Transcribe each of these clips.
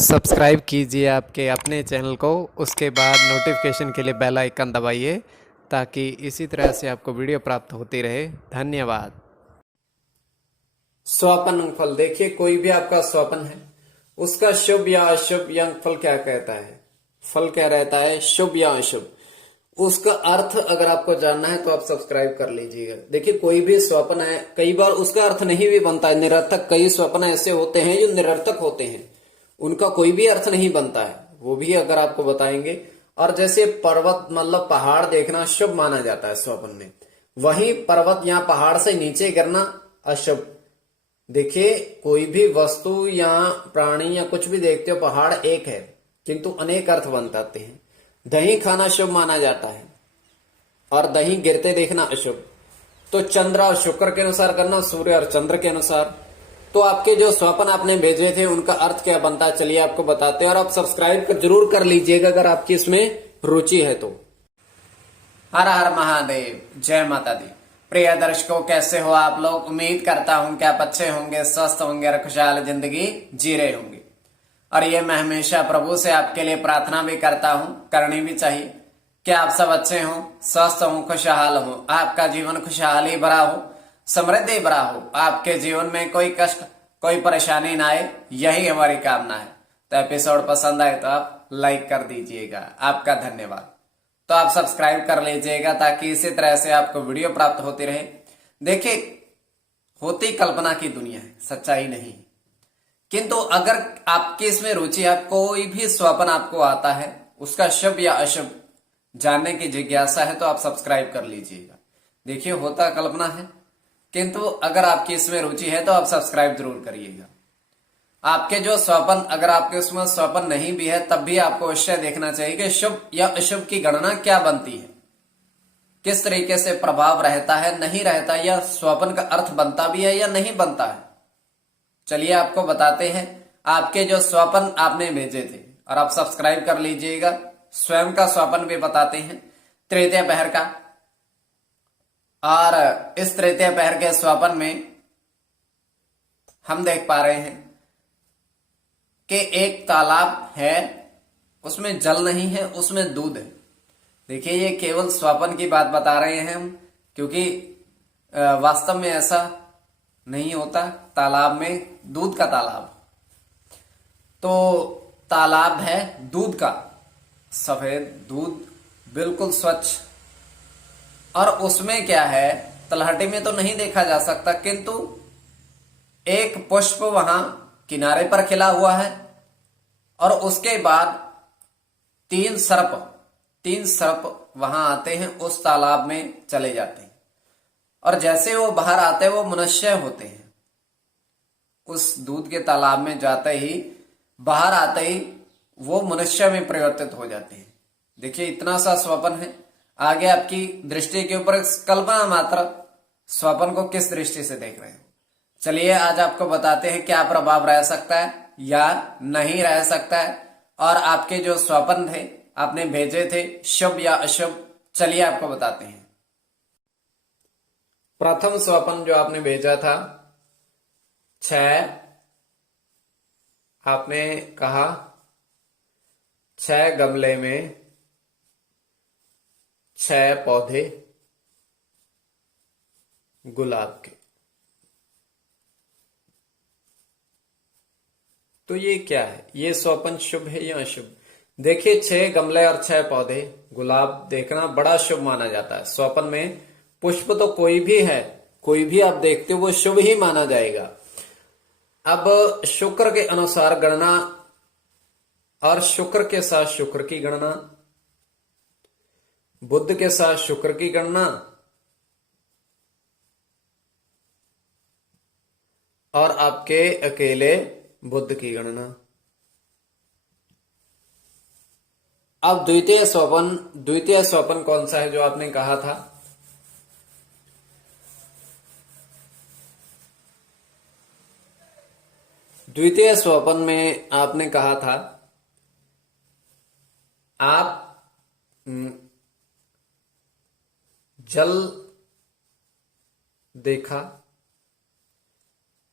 Subscribe कीजिए आपके अपने चैनल को, उसके बाद नोटिफिकेशन के लिए बेल आइकन दबाइए ताकि इसी तरह से आपको वीडियो प्राप्त होती रहे। धन्यवाद। स्वपन अंगफल देखिए, कोई भी आपका स्वपन है उसका शुभ या अशुभ या अंगफल क्या कहता है, फल क्या रहता है, शुभ या अशुभ, उसका अर्थ अगर आपको जानना है तो आप सब्सक्राइब कर लीजिएगा। देखिए, कोई भी स्वप्न है कई बार उसका अर्थ नहीं भी बनता है, निरर्थक कई स्वप्न ऐसे होते हैं जो निरर्थक होते हैं, उनका कोई भी अर्थ नहीं बनता है, वो भी अगर आपको बताएंगे। और जैसे पर्वत मतलब पहाड़ देखना शुभ माना जाता है स्वप्न में, वहीं पर्वत या पहाड़ से नीचे गिरना अशुभ। देखिए, कोई भी वस्तु या प्राणी या कुछ भी देखते हो, पहाड़ एक है किंतु अनेक अर्थ बनते हैं। दही खाना शुभ माना जाता है और दही गिरते देखना अशुभ। तो चंद्र और शुक्र के अनुसार करना, सूर्य और चंद्र के अनुसार। तो आपके जो स्वप्न आपने भेजे थे उनका अर्थ क्या बनता है, चलिए आपको बताते हैं। और आप सब्सक्राइब जरूर कर लीजिएगा अगर आपकी इसमें रुचि है तो। हर हर महादेव, जय माता दी। प्रिय दर्शकों, कैसे हो आप लोग? उम्मीद करता हूं कि आप अच्छे होंगे, स्वस्थ होंगे और खुशहाल जिंदगी जी रहे होंगे। और ये मैं हमेशा प्रभु से आपके लिए प्रार्थना भी करता हूं, करनी भी चाहिए कि आप सब अच्छे हों, स्वस्थ हों, खुशहाल हों, आपका जीवन खुशहाली भरा हो, समृद्धि भरा हो, आपके जीवन में कोई कष्ट कोई परेशानी ना आए, यही हमारी कामना है। तो एपिसोड पसंद आए तो आप लाइक कर दीजिएगा, आपका धन्यवाद। तो आप सब्सक्राइब कर लीजिएगा ताकि इसी तरह से आपको वीडियो प्राप्त होती रहे। देखिए, होती कल्पना की दुनिया है, सच्चाई नहीं। किंतु अगर आपकी इसमें रुचि है, कोई भी स्वप्न आपको आता है उसका शुभ या अशुभ जानने की जिज्ञासा है, तो आप सब्सक्राइब कर लीजिएगा। देखिए, होता कल्पना है, किंतु अगर आपकी इसमें रुचि है तो आप सब्सक्राइब जरूर करिएगा। आपके जो स्वप्न, अगर आपके उसमें स्वप्न नहीं भी है तब भी आपको अवश्य देखना चाहिए कि शुभ या अशुभ की गणना क्या बनती है, किस तरीके से प्रभाव रहता है, नहीं रहता, या स्वप्न का अर्थ बनता भी है या नहीं बनता है। चलिए आपको बताते हैं। आपके जो स्वप्न आपने भेजे थे, और आप सब्सक्राइब कर लीजिएगा, स्वयं का स्वप्न भी बताते हैं तृतीय पहर का। और इस तृतीय पहर के स्वप्न में हम देख पा रहे हैं कि एक तालाब है, उसमें जल नहीं है, उसमें दूध है। देखिए, ये केवल स्वप्न की बात बता रहे हैं हम, क्योंकि वास्तव में ऐसा नहीं होता। तालाब में दूध का तालाब, तो तालाब है दूध का, सफेद दूध, बिल्कुल स्वच्छ। और उसमें क्या है, तलहटी में तो नहीं देखा जा सकता, किंतु एक पुष्प वहां किनारे पर खिला हुआ है। और उसके बाद तीन सर्प वहां आते हैं, उस तालाब में चले जाते हैं। और जैसे वो बाहर आते हैं वो मनुष्य होते हैं। उस दूध के तालाब में जाते ही, बाहर आते ही वो मनुष्य में परिवर्तित हो जाते हैं। देखिए, इतना सा स्वप्न है। आगे आपकी दृष्टि के ऊपर कल्पना मात्र, स्वप्न को किस दृष्टि से देख रहे हो। चलिए आज आपको बताते हैं क्या प्रभाव रह सकता है या नहीं रह सकता है, और आपके जो स्वप्न थे आपने भेजे थे शुभ या अशुभ, चलिए आपको बताते हैं। प्रथम स्वप्न जो आपने भेजा था, 6, आपने कहा 6 गमले में 6 पौधे गुलाब के। तो ये क्या है, ये स्वप्न शुभ है या अशुभ? देखिए, 6 गमले और 6 पौधे गुलाब देखना बड़ा शुभ माना जाता है। स्वप्न में पुष्प तो कोई भी है, कोई भी आप देखते हो वो शुभ ही माना जाएगा। अब शुक्र के अनुसार गणना, और शुक्र के साथ शुक्र की गणना, बुध के साथ शुक्र की गणना, और आपके अकेले बुध की गणना। अब द्वितीय स्वप्न कौन सा है जो आपने कहा था? द्वितीय स्वप्न में आपने कहा था आप जल देखा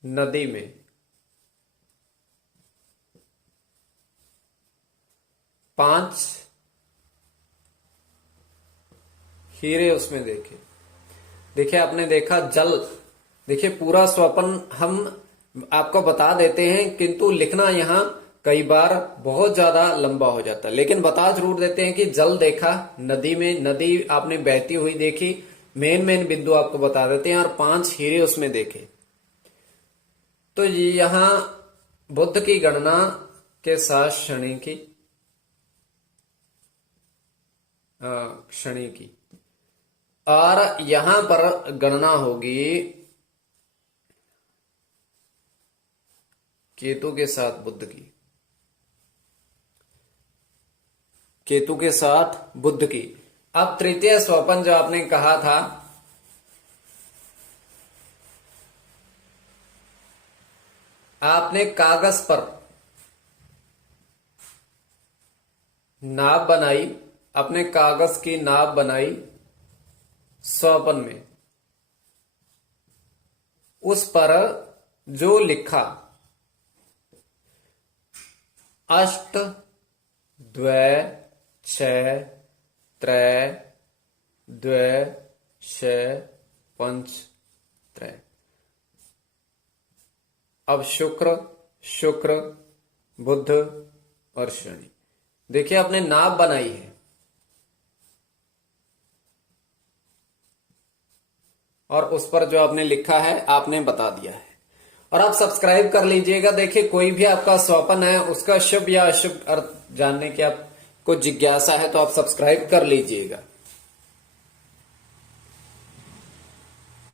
नदी में, 5 हीरे उसमें देखे। देखिए आपने देखा जल, देखिए पूरा स्वप्न हम आपको बता देते हैं, किंतु लिखना यहाँ कई बार बहुत ज्यादा लंबा हो जाता है, लेकिन बता जरूर देते हैं कि जल देखा नदी में, नदी आपने बहती हुई देखी, मेन बिंदु आपको बता देते हैं, और 5 हीरे उसमें देखे। तो यहां बुद्ध की गणना के साथ शनि की, और यहां पर गणना होगी केतु के साथ बुद्ध की, केतु के साथ बुद्ध की। अब तृतीय स्वपन जो आपने कहा था, आपने कागज पर नाव बनाई, अपने कागज की नाव बनाई स्वपन में, उस पर जो लिखा अष्ट द्वय छः त्रय द्वय छः पंच त्रय। अब शुक्र बुध और शनि, देखिए आपने नाव बनाई है और उस पर जो आपने लिखा है आपने बता दिया है। और आप सब्सक्राइब कर लीजिएगा। देखिए कोई भी आपका स्वप्न है उसका शुभ या अशुभ अर्थ जानने की आपको जिज्ञासा है तो आप सब्सक्राइब कर लीजिएगा।